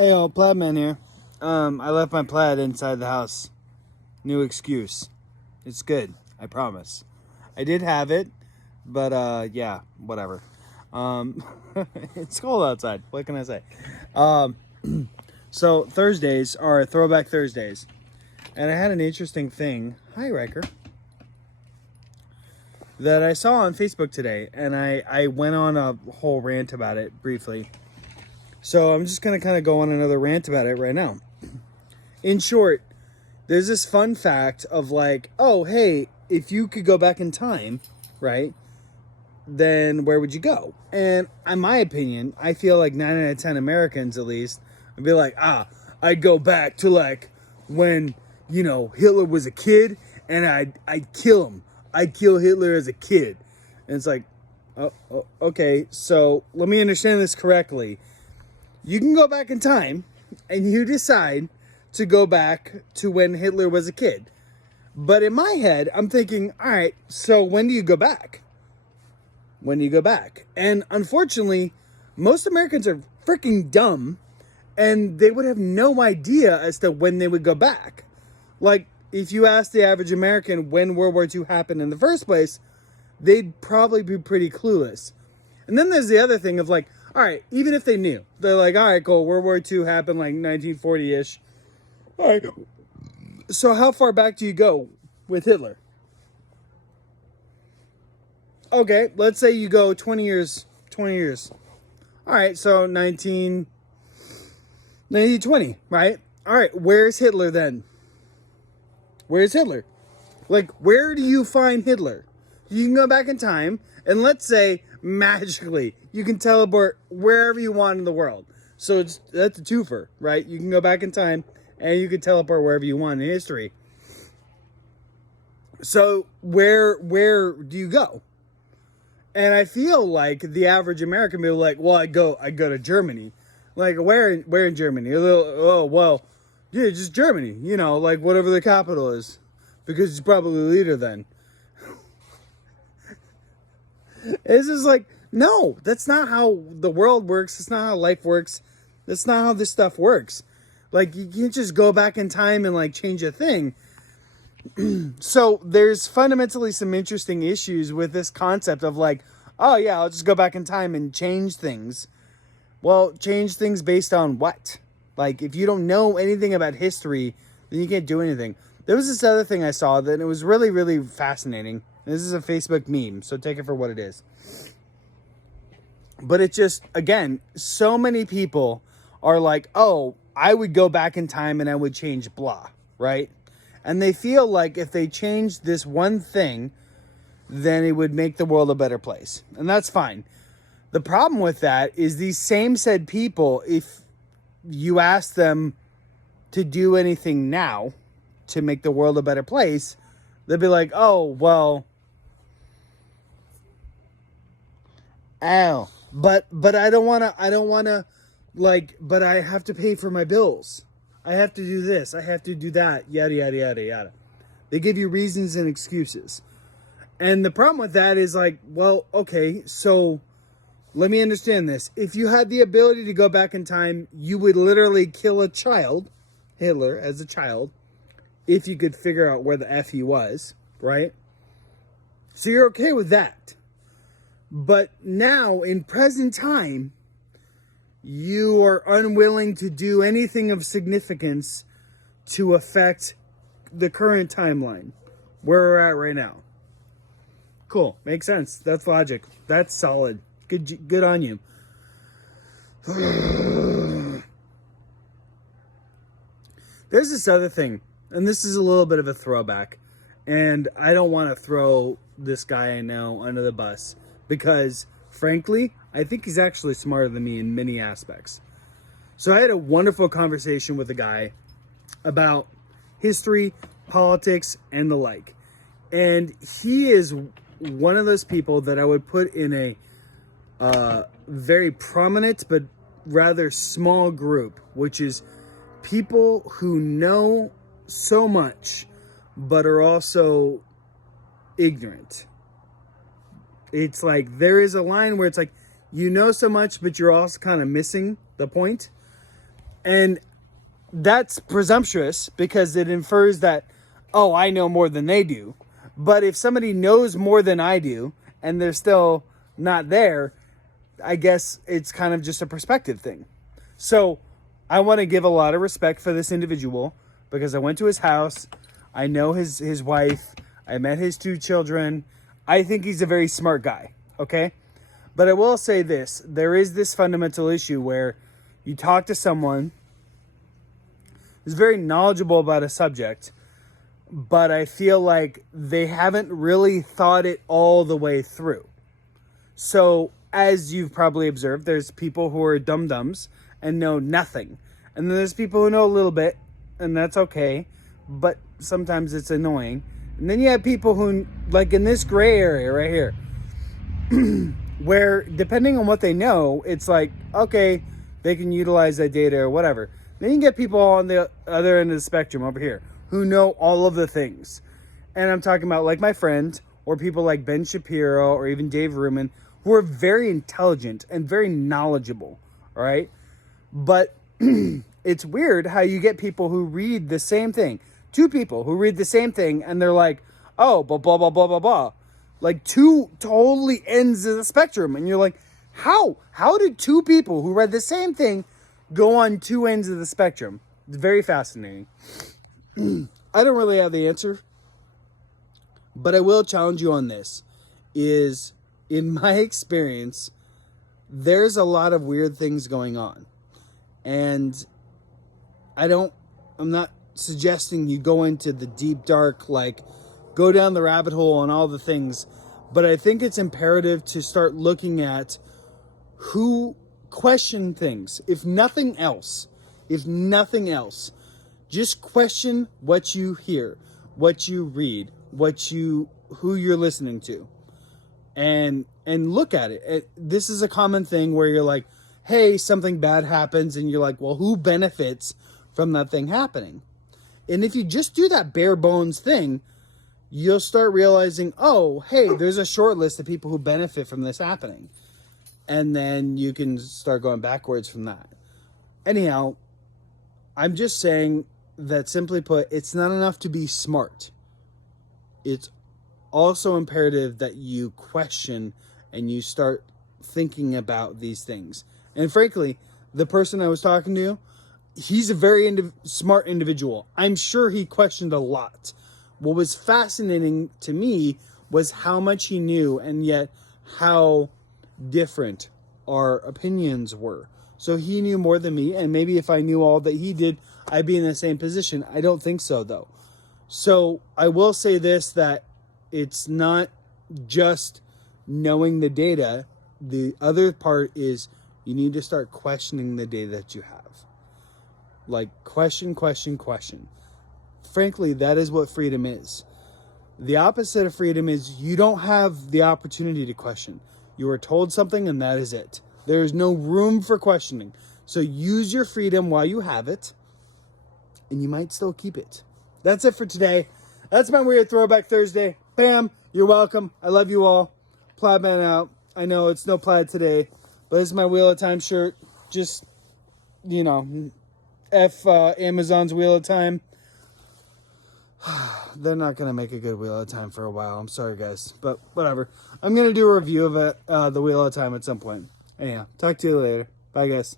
Hey, old plaid man here. I left my plaid inside the house. New excuse. It's good, I promise. I did have it, but yeah, whatever. It's cold outside. What can I say? So Thursdays are Throwback Thursdays, and I had an interesting thing. Hi, Riker. That I saw on Facebook today, and I went on a whole rant about it briefly. So I'm just going to kind of go on another rant about it right now. In short, there's this fun fact of like, oh, hey, if you could go back in time, right, then where would you go? And in my opinion, I feel like 9 out of 10 Americans, at least, would be like, I'd go back to like when, Hitler was a kid and I'd kill him. I'd kill Hitler as a kid. And it's like, oh, okay, so let me understand this correctly. You can go back in time and you decide to go back to when Hitler was a kid. But in my head, I'm thinking, all right, so when do you go back? When do you go back? And unfortunately, most Americans are freaking dumb and they would have no idea as to when they would go back. Like, if you ask the average American when World War II happened in the first place, they'd probably be pretty clueless. And then there's the other thing of like, all right, even if they knew, they're like, all right, cool, World War II happened like 1940-ish. All right, so how far back do you go with Hitler? Okay, let's say you go 20 years. All right, so 1920, right? All right, where's Hitler then? Where's Hitler? Like, where do you find Hitler? You can go back in time, and let's say, magically, you can teleport wherever you want in the world. So that's a twofer, right? You can go back in time, and you can teleport wherever you want in history. So where do you go? And I feel like the average American will be like, well, I go to Germany. Like, where in Germany? Yeah, just Germany. Like whatever the capital is. Because he's probably the leader then. It's just like, no, that's not how the world works. It's not how life works. That's not how this stuff works. Like, you can't just go back in time and like change a thing. So there's fundamentally some interesting issues with this concept of like, oh yeah, I'll just go back in time and change things. Well, change things based on what? Like, if you don't know anything about history, then you can't do anything. There was this other thing I saw that it was really, really fascinating. This is a Facebook meme, so take it for what it is. But it just, again, so many people are like, oh, I would go back in time and I would change blah, right? And they feel like if they changed this one thing, then it would make the world a better place. And that's fine. The problem with that is these same said people, if you ask them to do anything now to make the world a better place, they'll be like, oh, well, but I don't want to like, but I have to pay for my bills. I have to do this. I have to do that. Yada, yada, yada, yada. They give you reasons and excuses. And the problem with that is like, well, okay, so let me understand this. If you had the ability to go back in time, you would literally kill a child, Hitler as a child, if you could figure out where the F he was, right? So you're okay with that. But now, in present time, you are unwilling to do anything of significance to affect the current timeline, where we're at right now. Cool. Makes sense. That's logic. That's solid. Good on you. There's this other thing, and this is a little bit of a throwback, and I don't want to throw this guy I know under the bus because, frankly, I think he's actually smarter than me in many aspects. So I had a wonderful conversation with a guy about history, politics, and the like. And he is one of those people that I would put in a very prominent but rather small group, which is people who know so much but are also ignorant. It's like there is a line where it's like, you know so much, but you're also kind of missing the point. And that's presumptuous because it infers that, oh, I know more than they do. But if somebody knows more than I do and they're still not there, I guess it's kind of just a perspective thing. So I want to give a lot of respect for this individual because I went to his house. I know his wife. I met his 2 children. I think he's a very smart guy. Okay. But I will say this. There is this fundamental issue where you talk to someone who's very knowledgeable about a subject, but I feel like they haven't really thought it all the way through. So, as you've probably observed, there's people who are dum-dums and know nothing. And then there's people who know a little bit, and that's okay, but sometimes it's annoying. And then you have people who, like in this gray area right here, where depending on what they know, it's like, okay, they can utilize that data or whatever. Then you get people on the other end of the spectrum over here who know all of the things. And I'm talking about like my friend or people like Ben Shapiro or even Dave Rubin who are very intelligent and very knowledgeable, all right? But it's weird how you get people who read the same thing. 2 people who read the same thing and they're like, oh, blah, blah, blah, blah, blah, blah. Like 2 totally ends of the spectrum. And you're like, how? How did 2 people who read the same thing go on 2 ends of the spectrum? It's very fascinating. I don't really have the answer, but I will challenge you on this. Is in my experience, there's a lot of weird things going on. And I'm not suggesting you go into the deep dark, like go down the rabbit hole and all the things, but I think it's imperative to start looking at who question things. If nothing else, just question what you hear, what you read, who you're listening to, and look at it. This is a common thing where you're like, hey, something bad happens, and you're like, well, who benefits from that thing happening? And if you just do that bare bones thing, you'll start realizing, oh, hey, there's a short list of people who benefit from this happening. And then you can start going backwards from that. Anyhow, I'm just saying that simply put, it's not enough to be smart. It's also imperative that you question and you start thinking about these things. And frankly, the person I was talking to, he's a very smart individual. I'm sure he questioned a lot. What was fascinating to me was how much he knew and yet how different our opinions were. So he knew more than me, and maybe if I knew all that he did, I'd be in the same position. I don't think so, though. So I will say this, that it's not just knowing the data. The other part is you need to start questioning the data that you have. Like, question. Frankly, that is what freedom is. The opposite of freedom is you don't have the opportunity to question. You are told something and that is it. There is no room for questioning. So use your freedom while you have it, and you might still keep it. That's it for today. That's my Weird Throwback Thursday. Bam, you're welcome. I love you all. Plaid Man out. I know it's no plaid today, but it's my Wheel of Time shirt. Just, F Amazon's Wheel of Time. They're not going to make a good Wheel of Time for a while. I'm sorry, guys. But whatever. I'm going to do a review of it, the Wheel of Time at some point. Anyhow, talk to you later. Bye, guys.